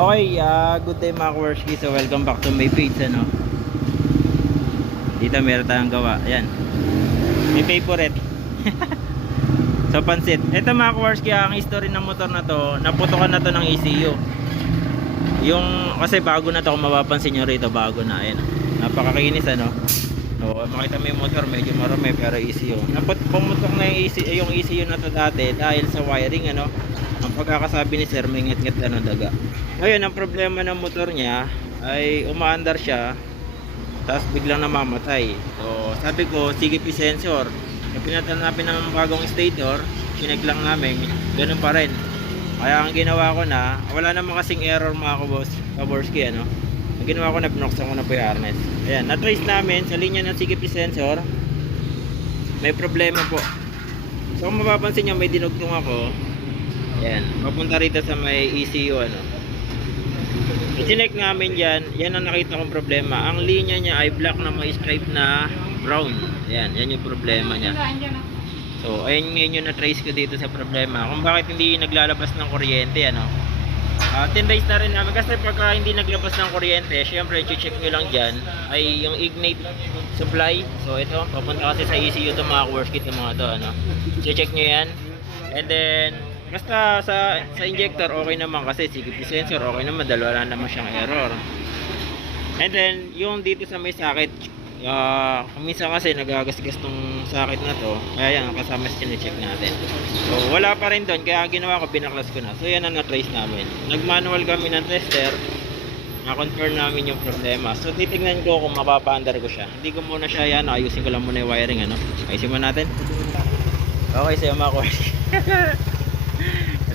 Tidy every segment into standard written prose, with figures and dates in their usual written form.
Okay, good day mga Kwerski. So welcome back to my page, ano. Dito meron tayong gawa. Ayan. May favorite. So pansit. Ito mga Kwerski, ang history ng motor na to, naputokan na to ng ECU. Yung, kasi bago na to, kung mapapansin nyo rito, bago na. Ayan. Napakakinis, ano. So makita mo yung motor, medyo marami, pero ECU. Pumutok na yung ECU na to dati dahil sa wiring, ano. Ang pagkakasabi ni sir, may ngat-ngat na ng daga. Ngayon, ang problema ng motor niya ay umaandar siya, tapos biglang namamatay. So sabi ko, CGP sensor. Pinatan namin ng bagong stator, chinek lang namin, ganun pa rin. Kaya ang ginawa ko na, wala namang kasing error mga kaborski, ano. Ang ginawa ko na, binuksan ko na po yung harness. Ayan, na-trace namin sa linya ng CGP sensor, may problema po. So kung mapapansin nyo, may dinugtong ako. Yan, papunta rito sa may ECU, ano. I-check namin yan, yan ang nakita kong problema. Ang linya niya ay black na may stripe na brown. Yan, yan yung problema niya. So, ayun ngayon yung na-trace ko dito sa problema. Kung bakit hindi naglalabas ng kuryente, ano. Tinrace na rin namin kasi pagka hindi naglabas ng kuryente, syempre i-check nyo lang dyan ay yung ignite supply. So ito, papunta kasi sa ECU ito mga worst kit yung mga ito, ano. I-check nyo yan. And then basta sa injector okay naman kasi CGP sensor okay naman dahil wala naman siyang error. And then yung dito sa may sakit, minsan kasi nagagasgas tong sakit na to, kaya yan kasama sa check natin. So wala pa rin doon, kaya ginawa ko, binaklas ko na. So yan ang na-trace namin. Nag-manual kami ng tester, na-confirm namin yung problema. So titignan ko kung mapapaandar ko siya. Hindi ko muna siya yan, ayusin ko lang muna yung wiring, ano. Ayusin mo natin. Okay, sa'yo mga kuwari.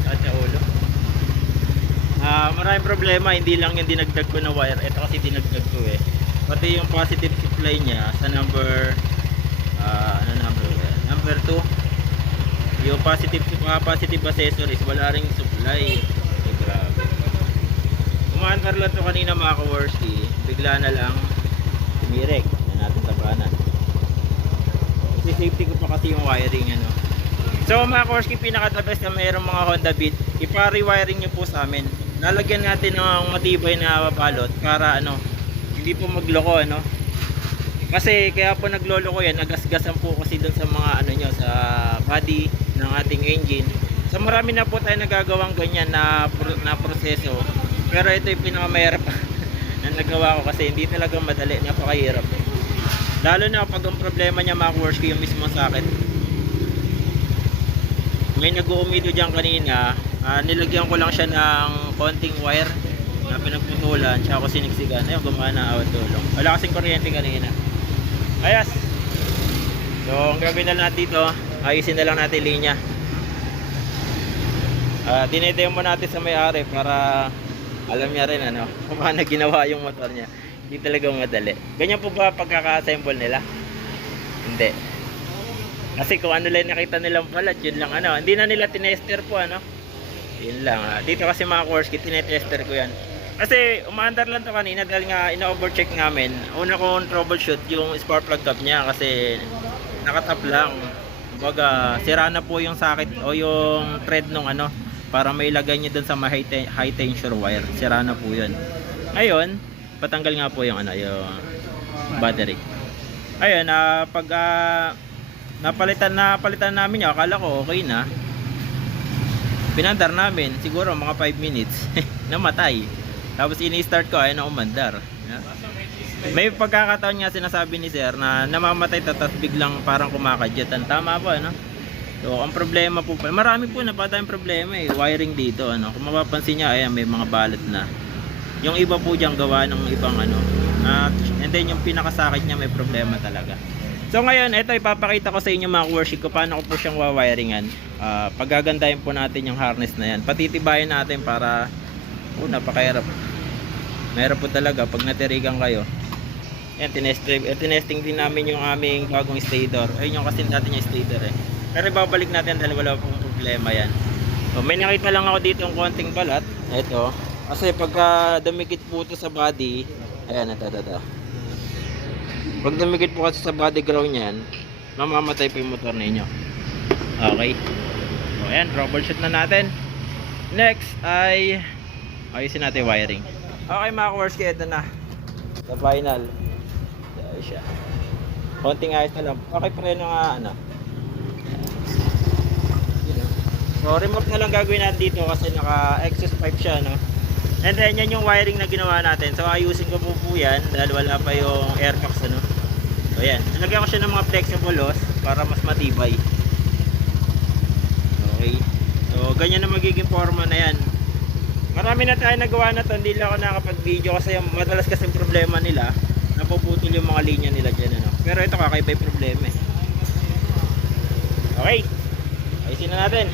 At sa ulo. Maraming problema, hindi lang yung dinagdag ko na wire. Ito kasi dinagdag ko eh. Pati yung positive supply niya sa number ano number? Number 2. Yung positive accessories, wala ring supply. Grabe. Umaandar lang to kanina mga kaworski. Bigla na lang tumirek. Na natin tabanan. Safety ko pa kasi yung wiring, ano. So mga kaworski, pinaka-the best na mayroong mga Honda Beat, ipa-rewiring nyo po sa amin. Lalagyan natin ng matibay na balot para ano, hindi po magloko, ano. Kasi kaya po nagloloko yan, nagasgasan po kasi dun sa mga ano nyo, sa body ng ating engine. So marami na po tayo nagagawang ganyan na proseso. Pero ito yung pinakamahirap na nagawa ko kasi hindi talaga madali, napakahirap. Lalo na pag ang problema niya mga kaworski, yung mismo sakit. May nag-uumido dyan kanina, nilagyan ko lang siya ng konting wire na pinagputulan, tsaka ko sinigsigan. Ayun, gumana, awat tulong. Wala kasing kuryente kanina. Ayos! So ang gagawin na natin dito, ayusin na lang natin linya. Dinedemo natin sa may-ari para alam niya rin, ano, kung paano ginawa yung motor niya. Hindi talaga madali. Ganyan po ba pagkaka-assemble nila? Hindi. Kasi kung ano lang nakita nilang balat, yun lang, ano. Hindi na nila tinester po, ano. Yun lang. Dito kasi mga Kwerski, tinetester ko yan. Kasi umaandar lang to kanina dahil nga ina-overcheck namin. Una kong troubleshoot yung spark plug top niya kasi nakatap lang. Kumbaga, sira na po yung sakit o yung thread nung ano para may ilagay nyo dun sa high tension wire. Sira na po yun. Ngayon, patanggal nga po yung ano, yung battery. Ayun, napalitan namin yun. Akala ko okay na. Pinandar namin siguro mga 5 minutes. Namatay. Tapos ini-start ko, ayun na umandar. May pagkakataon nga sinasabi ni sir na namamatay tapos biglang parang kumakadyatan. Tama po, ano? So ang problema po, marami po na pa tayong problema eh. Wiring dito, ano. Kung mapapansin niya, ayan, may mga balat na. Yung iba po diyang gawa ng ibang ano. And then yung pinakasakit niya may problema talaga. So ngayon, ito ipapakita ko sa inyo mga worship ko paano ko po siyang wawiringan. Paggagandahin po natin yung harness na yan. Patitibayin natin para napakahirap. Meron po talaga pag natirigan kayo. Yan, tinesting din namin yung aming bagong stator. Ayun yung kasi natin yung stator eh. Pero ibabalik natin dahil wala pong problema yan. So may nakita lang ako dito yung konting balat. Ito. Kasi pagka dumikit po ito sa body, ayan, ito. Pag dumikit po kasi sa body ground yan, mamamatay po yung motor ninyo. Okay. So ayan, troubleshoot na natin. Next ay Ayusin natin yung wiring. Okay mga ka-Warski, ito na. The final. Ayun siya. Konting ayos na lang. Okay, preno nga ano. So remote na lang gagawin natin dito kasi naka exhaust pipe siya, no? And then yan yung wiring na ginawa natin. So ayusin ko po yan dahil wala pa yung airbox, ano. So yan, nilagyan ko siya ng mga flexible hose para mas matibay. Okay. So ganyan na magiging forma na yan. Marami na tayo nagawa na to, hindi lang ako nakapag-video kasi madalas kasi problema nila, napuputol yung mga linya nila dyan, ano. Pero ito kakaiba yung problema eh. Okay, ayusin na natin.